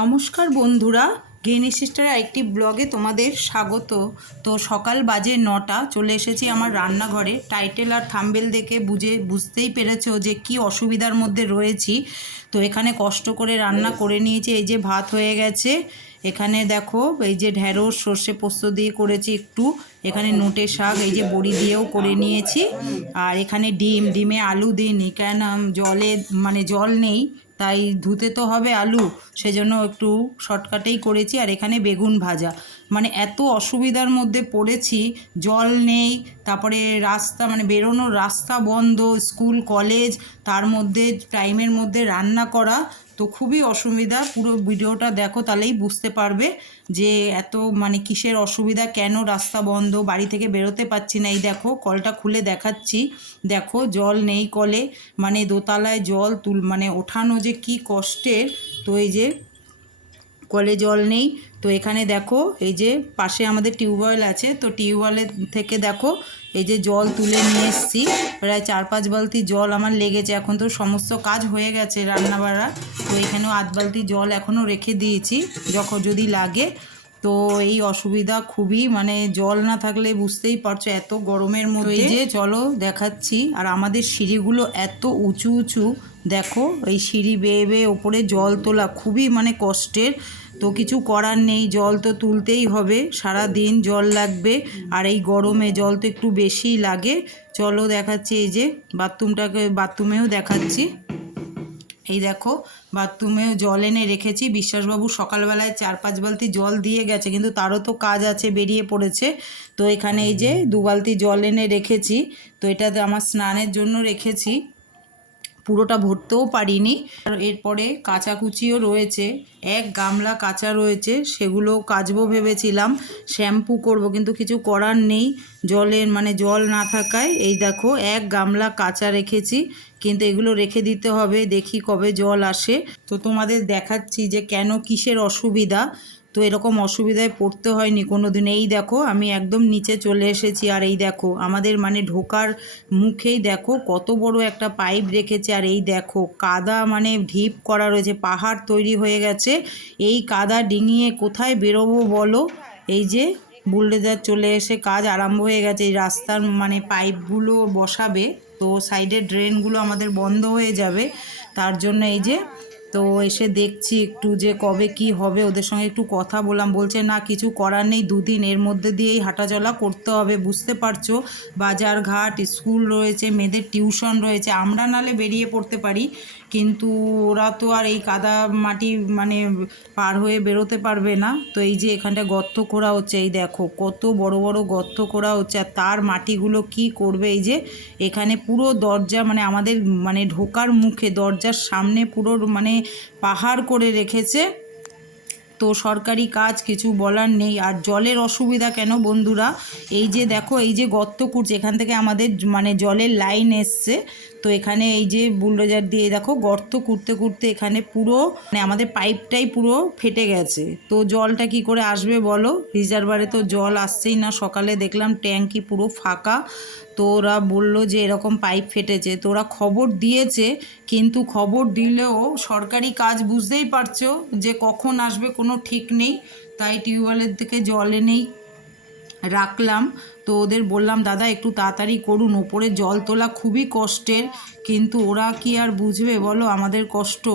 নমস্কার বন্ধুরা গেনি সিস্টার একটি ব্লগে তোমাদের স্বাগত। তো সকাল বাজে নটা চলে এসেছি আমার রান্নাঘরে। টাইটেল আর থাম্বেল দেখে বুঝে বুঝতেই পেরেছ যে কি অসুবিধার মধ্যে রয়েছি। তো এখানে কষ্ট করে রান্না করে নিয়েছি এই যে ভাত হয়ে গেছে। এখানে দেখো এই যে ঢ্যাঁড়স সর্ষে পোস্ত দিয়ে করেছি একটু। এখানে নোটে শাক এই যে বড়ি দিয়েও করে নিয়েছি। আর এখানে ডিম ডিমে আলু দিইনি কেন জলে মানে জল নেই। তাই ধুতে তো হবে আলু, সেজন্য একটু শর্টকাটেই করেছি, আর এখানে বেগুন ভাজা। মানে এত অসুবিধার মধ্যে পড়েছি, জল নেই, তারপরে রাস্তা মানে বেরোনোর রাস্তা বন্ধ, স্কুল, কলেজ, তার মধ্যে টাইমের মধ্যে রান্না করা তো খুবই অসুবিধা। পুরো ভিডিওটা দেখো, তাহলেই বুঝতে পারবে যে এত মানে কিসের অসুবিধা, কেন রাস্তা বন্ধ, বাড়ি থেকে বেরোতে পারছি না। এই দেখো, কলটা খুলে দেখাচ্ছি। দেখো, জল নেই কলে মানে দোতলায় জল তুল মানে ওঠানো যে কি কষ্টের। তো এই যে কলে জল নেই। তো এখানে দেখো, এই যে পাশে আমাদের টিউবওয়েল আছে। তো টিউবওয়েলের থেকে দেখো এই যে জল তুলে নিয়ে এসেছি। প্রায় চার পাঁচ বালতি জল আমার লেগেছে। এখন তো সমস্ত কাজ হয়ে গেছে রান্নাবাড়া। তো এখানেও আধ বালতি জল এখনও রেখে দিয়েছি যখন যদি লাগে। তো এই অসুবিধা খুবই মানে জল না থাকলে বুঝতেই পারছ এত গরমের মধ্যে। যে চলো দেখাচ্ছি। আর আমাদের সিঁড়িগুলো এত উঁচু উঁচু দেখো এই সিঁড়ি বেয়ে বেয়ে ওপরে জল তোলা খুবই মানে কষ্টের। তো কিছু করার নেই, জল তো তুলতেই হবে। সারা দিন জল লাগবে আর এই গরমে জল তো একটু বেশিই লাগে। চলো দেখাচ্ছি এই যে বাথরুমটাকে, বাথরুমেও দেখাচ্ছি। এই দেখো, বাথরুমেও জল এনে রেখেছি। বিশ্বাসবাবু সকালবেলায় চার পাঁচ বালতি জল দিয়ে গেছে, কিন্তু তারও তো কাজ আছে, বেরিয়ে পড়েছে। তো এখানে এই যে দু বালতি জল এনে রেখেছি। তো এটাতে আমার স্নানের জন্য রেখেছি। পুরোটা ভরতেও পারিনি। এরপরে কাচাকুচিও রয়েছে। এক গামলা কাঁচা রয়েছে সেগুলো কাচবো ভেবেছিলাম। শ্যাম্পু করব, কিন্তু কিছু করার নেই। জলের মানে জল না থাকায়, এই দেখো, এক গামলা কাঁচা রেখেছি, কিন্তু এগুলো রেখে দিতে হবে, দেখি কবে জল আসে। তো তোমাদের দেখাচ্ছি যে কেন কিসের অসুবিধা। তো এরকম অসুবিধায় পড়তে হয়নি কোনো দিন এই দেখো, আমি একদম নিচে চলে এসেছি আর এই দেখো, আমাদের মানে ঢোকার মুখেই দেখো, কত বড় একটা পাইপ রেখেছে আর এই দেখো, কাদা মানে ঢিপ করা রয়েছে, পাহাড় তৈরি হয়ে গেছে। এই কাদা ডিঙিয়ে কোথায় বেরোবো বলো? এই যে বুলডেজার চলে এসে কাজ আরম্ভ হয়ে গেছে, এই রাস্তার মানে পাইপগুলো বসাবে, তো সাইডের ড্রেনগুলো আমাদের বন্ধ হয়ে যাবে, তার জন্য এই যে তো এসে দেখছি একটু যে কবে কি হবে, ওদের সঙ্গে একটু কথা বললাম। বলছে, না, কিছু করার নেই, দুদিন এর মধ্যে দিয়েই হাঁটাচলা করতে হবে, বুঝতে পারছ? বাজার ঘাট, স্কুল রয়েছে, মেয়েদের টিউশন রয়েছে, আমরা নালে বেরিয়ে পড়তে পারি। কিন্তু ওরা তো আর এই কাদা মাটি মানে পার হয়ে বেরোতে পারবে না। তো এই যে এখানটা গর্ত করা হচ্ছে, এই দেখো, কত বড় বড় গর্ত করা হচ্ছে, আর তার মাটিগুলো কি করবে? এই যে এখানে পুরো দরজা মানে আমাদের মানে ঢোকার মুখে, দরজার সামনে পুরো মানে পাহাড় করে রেখেছে। তো সরকারি কাজ কিছু বলার নেই। আর জলের অসুবিধা কেন বন্ধুরা? এই যে দেখো, এই যে গর্ত করছে এখান থেকে আমাদের মানে জলের লাইন এসছে। তো এখানে এই যে বুলডোজার দিয়ে দেখো গর্ত কুড়তে কুড়তে এখানে পুরো মানে আমাদের পাইপটাই পুরো ফেটে গেছে। তো জলটা কি করে আসবে বলো? রিজার্ভারে তো জল আসছেই না। সকালে দেখলাম ট্যাঙ্কি পুরো ফাঁকা। তো ওরা বলল যে এরকম পাইপ ফেটেছে। তো ওরা খবর দিয়েছে, কিন্তু খবর দিলেও সরকারি কাজ বুঝতেই পারছ যে কখন আসবে কোনো ঠিক নেই। তাই টিউবওয়েলের থেকে জল এনেই রাখলাম। তো ওদের বললাম, দাদা, একটু তাড়াতাড়ি করুন। ওপরে জল তোলা খুবই কষ্টের। কিন্তু ওরা কি আর বুঝবে বলো? আমাদের কষ্ট।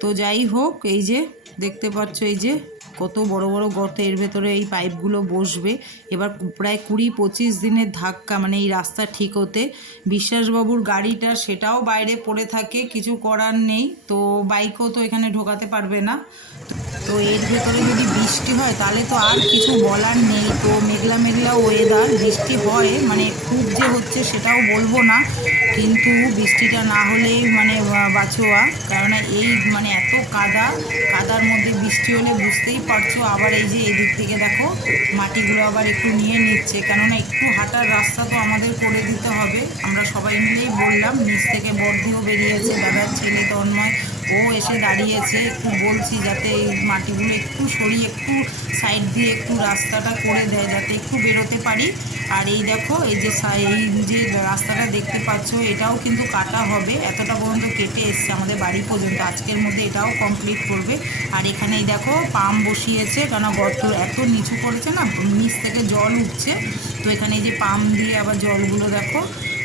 তো যাই হোক, এই যে দেখতে পাচ্ছ, এই যে কত বড় বড় গর্ত। এর ভেতরে এই পাইপগুলো বসবে। এবার প্রায় কুড়ি পঁচিশ দিনের ধাক্কা মানে এই রাস্তা ঠিক হতে। বিশ্বাসবাবুর গাড়িটা সেটাও বাইরে পড়ে থাকে। কিছু করার নেই। তো বাইকও তো এখানে ঢোকাতে পারবে না। তো এর ভেতরে যদি বৃষ্টি হয়, তাহলে তো আর কিছু বলার নেই। তো মেঘলা মেঘলা ওয়েদার বৃষ্টি হয় মানে খুব যে হচ্ছে সেটাও বলব না। কিন্তু বৃষ্টিটা না হলেই মানে বাঁচোয়া। কেননা এই মানে এত কাদা, কাদার মধ্যে বৃষ্টি হলে বুঝতেই পারছ। আবার এই যে এদিক থেকে দেখো, মাটিগুলো আবার একটু নিয়ে নিচ্ছে। কেননা একটু হাঁটার রাস্তা তো আমাদের করে দিতে হবে। আমরা সবাই মিলেই বললাম, নিচ থেকে বর্দিও বেরিয়েছে। দাদার ছেলে তন্ময় ও এসে দাঁড়িয়েছে, একটু বলছি যাতে এই মাটিগুলো একটু সরিয়ে, একটু সাইড দিয়ে একটু রাস্তাটা করে দেয়, যাতে একটু বেরোতে পারি। আর এই দেখো, এই যে এই যে রাস্তাটা দেখতে পাচ্ছ, এটাও কিন্তু কাটা হবে। এতটা পর্যন্ত কেটে এসছে আমাদের বাড়ি পর্যন্ত। আজকের মধ্যে এটাও কমপ্লিট করবে। আর এখানে এই দেখো, পাম্প বসিয়েছে, কেন গর্ত এত নিচু করেছে না, নিচ থেকে জল উঠছে। তো এখানে এই যে পাম্প দিয়ে আবার জলগুলো দেখো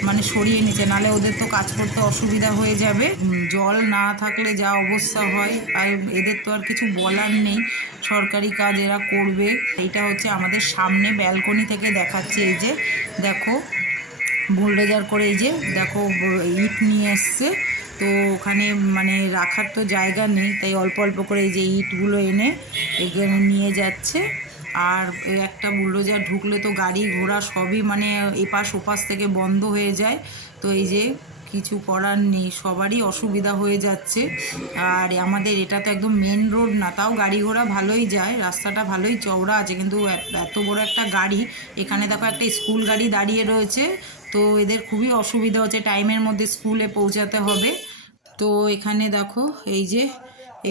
মানে সরিয়ে নিচ্ছে। নালে ওদের তো কাজ করতে অসুবিধা হয়ে যাবে। জল না থাকলে যা অবস্থা হয়। আর এদের তো আর কিছু বলার নেই। সরকারি কাজ এরা করবে। এইটা হচ্ছে আমাদের সামনে ব্যালকনি থেকে দেখাচ্ছে। এই যে, দেখো বোল্ডেজার করে এই যে, দেখো, ইট নিয়ে এসছে। তো ওখানে মানে রাখার তো জায়গা নেই, তাই অল্প অল্প করে এই যে ইটগুলো এনে এখানে নিয়ে যাচ্ছে। আর একটা বুলডোজার ঢুকলে তো গাড়ি ঘোড়া সবই মানে এপাশ ওপাশ থেকে বন্ধ হয়ে যায়। তো এই যে কিছু করার নেই, সবারই অসুবিধা হয়ে যাচ্ছে। আর আমাদের এটা তো একদম মেন রোড না, তাও গাড়ি ঘোড়া ভালোই যায়, রাস্তাটা ভালোই চওড়া আছে, কিন্তু এত- বড় একটা গাড়ি, এখানে দেখো একটা স্কুল গাড়ি দাঁড়িয়ে রয়েছে, তো এদের খুবই অসুবিধা হচ্ছে টাইমের মধ্যে স্কুলে পৌঁছাতে হবে। তো এখানে দেখো, এই যে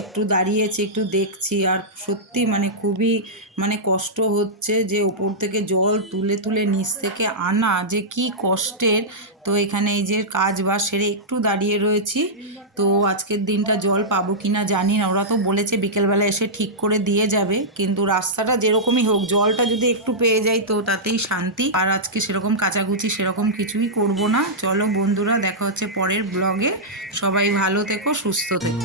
একটু দাঁড়িয়েছি, একটু দেখছি। আর সত্যি মানে খুবই মানে কষ্ট হচ্ছে যে উপর থেকে জল তুলে তুলে নিচ থেকে আনা যে কি কষ্টের। তো এখানে এই যে কাজ বাজ সেরে একটু দাঁড়িয়ে রয়েছি। তো আজকের দিনটা জল পাবো কি না জানি না। ওরা তো বলেছে বিকেলবেলা এসে ঠিক করে দিয়ে যাবে। কিন্তু রাস্তাটা যেরকমই হোক, জলটা যদি একটু পেয়ে যাই তো তাতেই শান্তি। আর আজকে সেরকম কাচাকুচি, সেরকম কিছুই করব না। চলো বন্ধুরা, দেখা হচ্ছে পরের ব্লগে। সবাই ভালো থেকো, সুস্থ থেকো।